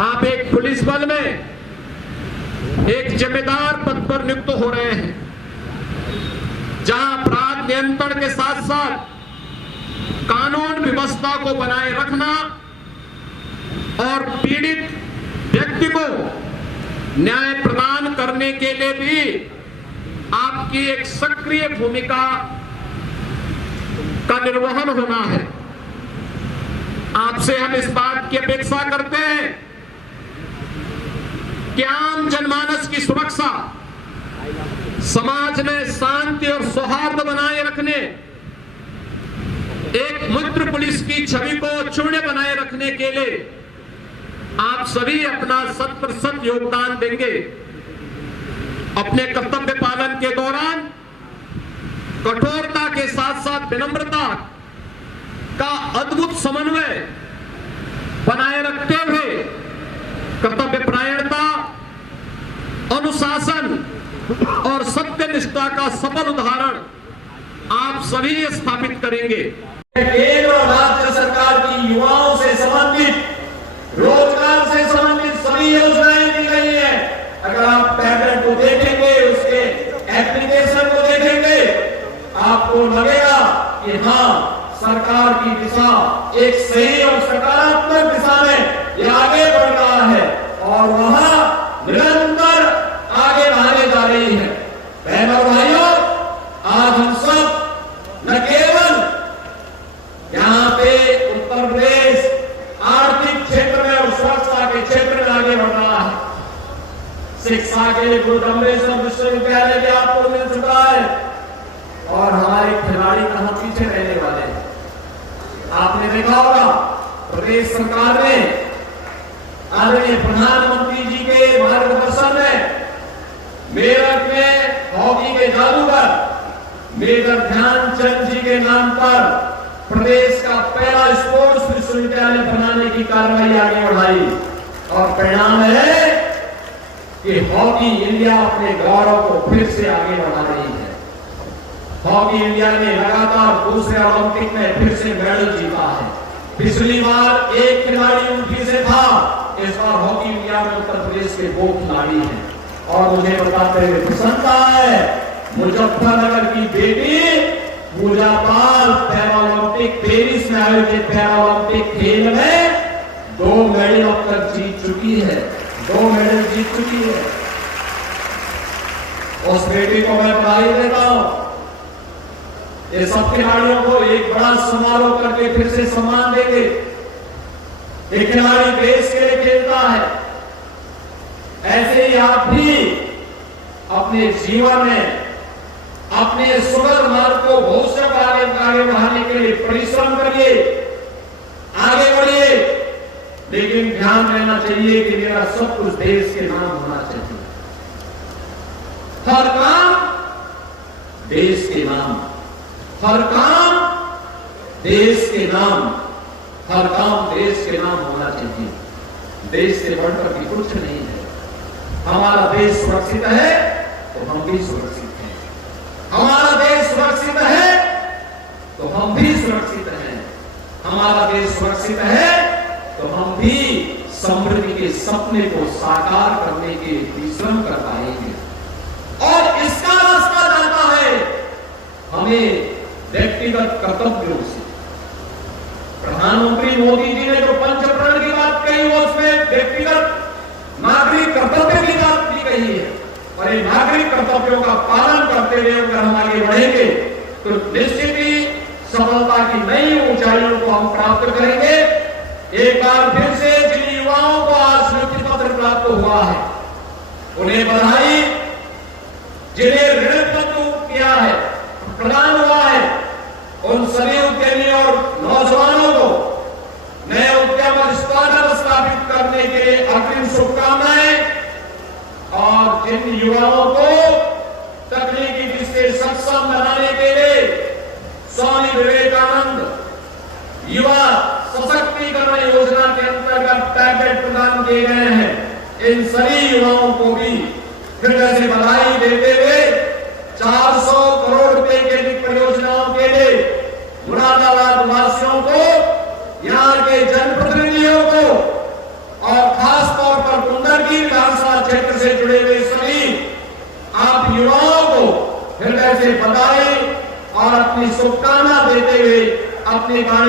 आप एक पुलिस बल में एक जिम्मेदार पद पर नियुक्त हो रहे हैं, जहां अपराध नियंत्रण के साथ साथ कानून व्यवस्था को बनाए रखना और पीड़ित व्यक्ति को न्याय प्रदान करने के लिए भी आपकी एक सक्रिय भूमिका का निर्वहन होना है। आपसे हम इस बात की अपेक्षा करते हैं कि आम जनमानस की सुरक्षा, समाज में शांति और सौहार्द बनाए रखने, एक मित्र पुलिस की छवि को अक्षुण्य बनाए रखने के लिए आप सभी अपना 100% योगदान देंगे। अपने कर्तव्य पालन के दौरान कठोरता के साथ साथ विनम्रता का अद्भुत समन्वय बनाए रखते हुए कर्तव्य परायणता, अनुशासन और सत्यनिष्ठा का सफल उदाहरण आप सभी स्थापित करेंगे। केंद्र और राज्य सरकार की युवाओं से संबंधित, रोजगार से संबंधित सभी योजनाएं दी गई है। अगर आप पैकेट को देखेंगे, उसके एप्लीकेशन को देखेंगे, आपको लगेगा कि हाँ, सरकार की दिशा एक सही और सकारात्मक दिशा में ये आगे बढ़ रहा है और वहां निरंतर आगे बढ़ाने जा रही है। बहनों और भाइयों, आज हम सब न केवल यहाँ पे उत्तर प्रदेश आर्थिक क्षेत्र में और सुरक्षा के क्षेत्र में आगे बढ़ रहा है, शिक्षा के लिए गुरु ब्रह्मेश्वर विश्वविद्यालय भी आपको मिल चुका है और हमारे खिलाड़ी कहां पीछे रहने वाले हैं। आपने देखा होगा प्रदेश सरकार ने आदरणीय प्रधानमंत्री जी के मार्गदर्शन में मेरठ में हॉकी के जादूगर मेजर ध्यानचंद जी के नाम पर प्रदेश का पहला स्पोर्ट्स विश्वविद्यालय बनाने की कार्रवाई आगे बढ़ाई और परिणाम है कि हॉकी इंडिया अपने गौरव को फिर से आगे बढ़ा रही है। हॉकी इंडिया ने लगातार दूसरे ओलंपिक में फिर से मेडल जीता है। पिछली बार एक खिलाड़ी यूपी से था, इस बार हॉकी इंडिया में उत्तर प्रदेश के 2 खिलाड़ी हैं और मुझे बताते हुए प्रसन्नता है, मुजफ्फरनगर की बेटी पूजा पाल पैरालंपिक पेरिस में आयोजित पैरालंपिक खेल में 2 मेडल अब तक जीत चुकी है, 2 मेडल जीत चुकी है। उस बेटी को मैं बधाई देता हूं। ये सब खिलाड़ियों को एक बड़ा समारोह करके फिर से सम्मान देंगे। एक खिलाड़ी देश के लिए खेलता है, ऐसे ही आप भी अपने जीवन में अपने सुगम मार्ग को भविष्य को आगे बढ़ाने के लिए परिश्रम करिए, आगे बढ़िए, लेकिन ध्यान रहना चाहिए कि मेरा सब कुछ देश के नाम होना चाहिए। हर काम देश के नाम, हर काम देश के नाम, हर काम देश के नाम होना चाहिए। देश से बढ़कर भी कुछ नहीं है। हमारा देश सुरक्षित है तो हम भी सुरक्षित हैं, हमारा देश सुरक्षित है तो हम भी सुरक्षित हैं, हमारा देश सुरक्षित है तो हम भी समृद्धि के सपने को साकार करने के परिश्रम कर पाएंगे। और इसका रास्ता जाता है हमें व्यक्तिगत कर्तव्यों से। प्रधानमंत्री मोदी जी ने जो पंचप्रण की बात कही, वो उसमें व्यक्तिगत नागरिक कर्तव्य की बात भी कही है और इन नागरिक कर्तव्यों का पालन करते हुए अगर हम आगे बढ़ेंगे तो निश्चित ही सफलता की नई ऊंचाइयों को हम प्राप्त करेंगे। एक बार फिर से जिन युवाओं को आज नियुक्ति पत्र प्राप्त हुआ है उन्हें बधाई, जिन्हें ऋण पत्र किया है, प्रदान हुआ है, उन सभी उद्यमी और नौजवानों को नए उद्यम स्टार्टअप स्थापित करने के लिए अग्रिम शुभकामनाएं और जिन युवाओं को तकनीकी दृष्टि से सक्षम बनाने के लिए स्वामी विवेकानंद युवा सशक्तिकरण योजना के अंतर्गत टैबलेट प्रदान किए गए हैं, इन सभी युवाओं को भी हृदय से बधाई देते हुए 400 करोड़ रुपए के परियोजनाओं के लिए मुरादाबाद वासियों को, यहाँ के जनप्रतिनिधियों को और खास और कुंदरगी विधानसभा क्षेत्र से जुड़े हुए सभी आप युवाओं को हृदय से बधाई और अपनी शुभकामना देते हुए अपनी